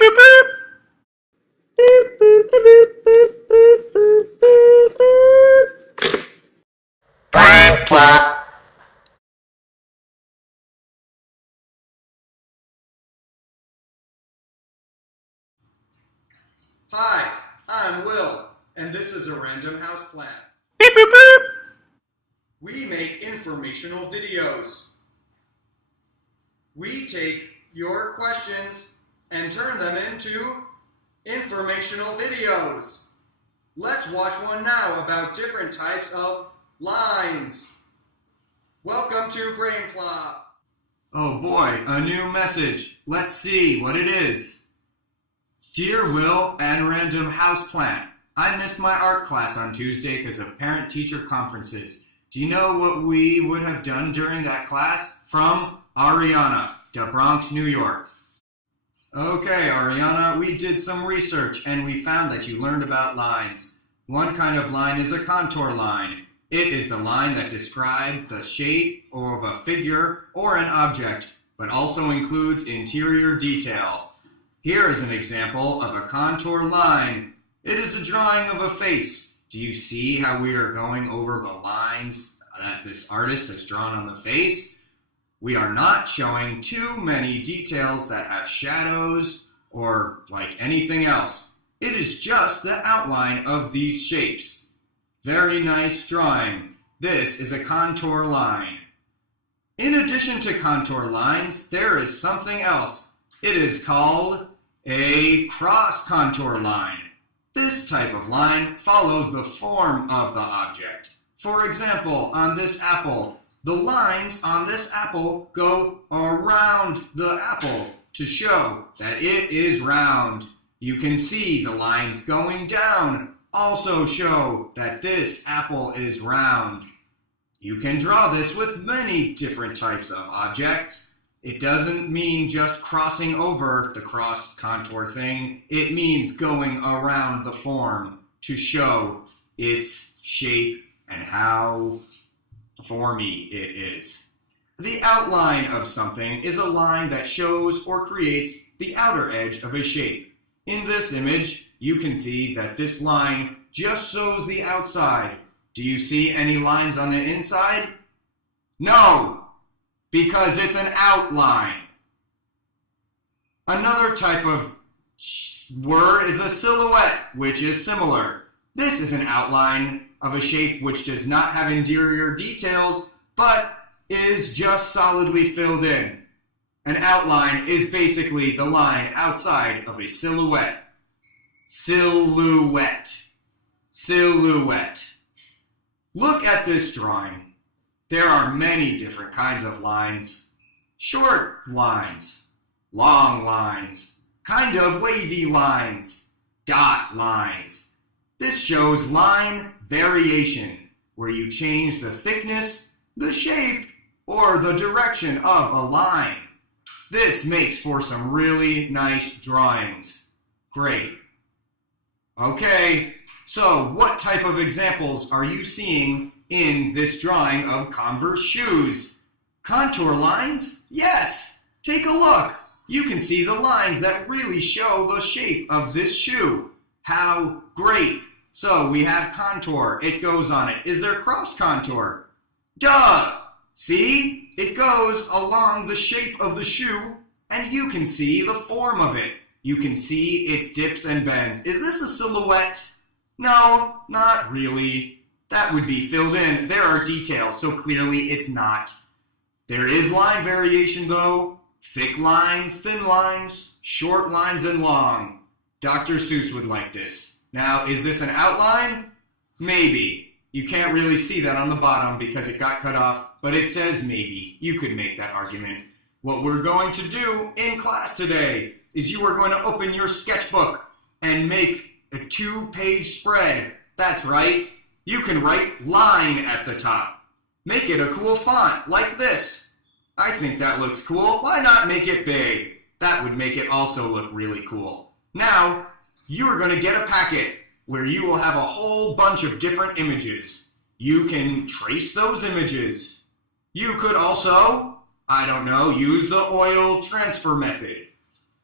boop boop. Boop boop boop boop boop boop boop boop. Plop plop. Hi, I'm Will, and this is a random houseplant. Beep boop boop. We make informational videos. We take your questions and turn them into informational videos. Let's watch one now about different types of lines. Welcome to Brain Plop. Oh boy, a new message. Let's see what it is. Dear Will and Random Houseplant, I missed my art class on Tuesday because of parent-teacher conferences. Do you know what we would have done during that class? From Ariana, the Bronx, New York. Okay, Ariana, we did some research and we found that you learned about lines. One kind of line is a contour line. It is the line that describes the shape of a figure or an object, but also includes interior detail. Here is an example of a contour line. It is a drawing of a face. Do you see how we are going over the lines that this artist has drawn on the face? We are not showing too many details that have shadows or like anything else. It is just the outline of these shapes. Very nice drawing. This is a contour line. In addition to contour lines, there is something else. It is called a cross contour line. This type of line follows the form of the object. For example, on this apple, the lines on this apple go around the apple to show that it is round. You can see the lines going down also show that this apple is round. You can draw this with many different types of objects. It doesn't mean just crossing over the cross contour thing. It means going around the form to show its shape and how formy it is. The outline of something is a line that shows or creates the outer edge of a shape. In this image, you can see that this line just shows the outside. Do you see any lines on the inside? No! Because it's an outline. Another type of word is a silhouette, which is similar. This is an outline of a shape which does not have interior details, but is just solidly filled in. An outline is basically the line outside of a silhouette. Silhouette. Silhouette. Look at this drawing. There are many different kinds of lines. Short lines, long lines, kind of wavy lines, dot lines. This shows line variation, where you change the thickness, the shape, or the direction of a line. This makes for some really nice drawings. Great. Okay, so what type of examples are you seeing in this drawing of Converse shoes? Contour lines? Yes! Take a look. You can see the lines that really show the shape of this shoe. How great! So we have contour. It goes on it. Is there cross contour? Duh! See? It goes along the shape of the shoe, and you can see the form of it. You can see its dips and bends. Is this a silhouette? No, not really. That would be filled in. There are details, so clearly it's not. There is line variation though. Thick lines, thin lines, short lines, and long. Dr. Seuss would like this. Now, is this an outline? Maybe. You can't really see that on the bottom because it got cut off, but it says maybe. You could make that argument. What we're going to do in class today is you are going to open your sketchbook and make a 2-page spread. That's right. You can write line at the top. Make it a cool font, like this. I think that looks cool. Why not make it big? That would make it also look really cool. Now, you are going to get a packet where you will have a whole bunch of different images. You can trace those images. You could also, I don't know, use the oil transfer method.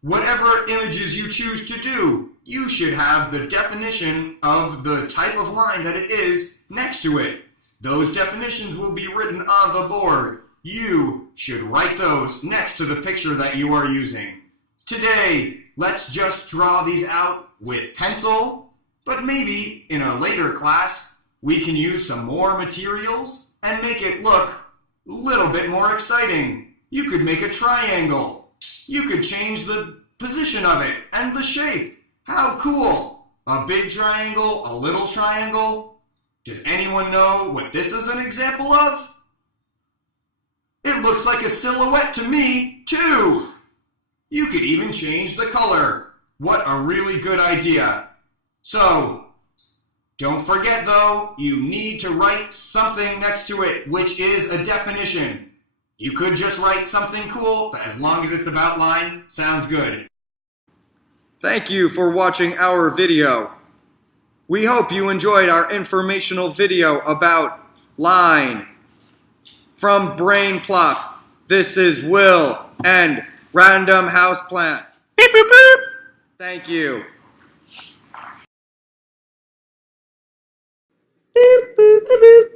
Whatever images you choose to do, you should have the definition of the type of line that it is next to it. Those definitions will be written on the board. You should write those next to the picture that you are using. Today, let's just draw these out with pencil, but maybe in a later class, we can use some more materials and make it look a little bit more exciting. You could make a triangle. You could change the position of it and the shape. How cool! A big triangle, a little triangle. Does anyone know what this is an example of? It looks like a silhouette to me, too. You could even change the color. What a really good idea. So, don't forget though, you need to write something next to it, which is a definition. You could just write something cool, but as long as it's about line, sounds good. Thank you for watching our video. We hope you enjoyed our informational video about line. From Brain Plop, this is Will and Random Houseplant. Beep boop boop. Thank you. Boop boop boop.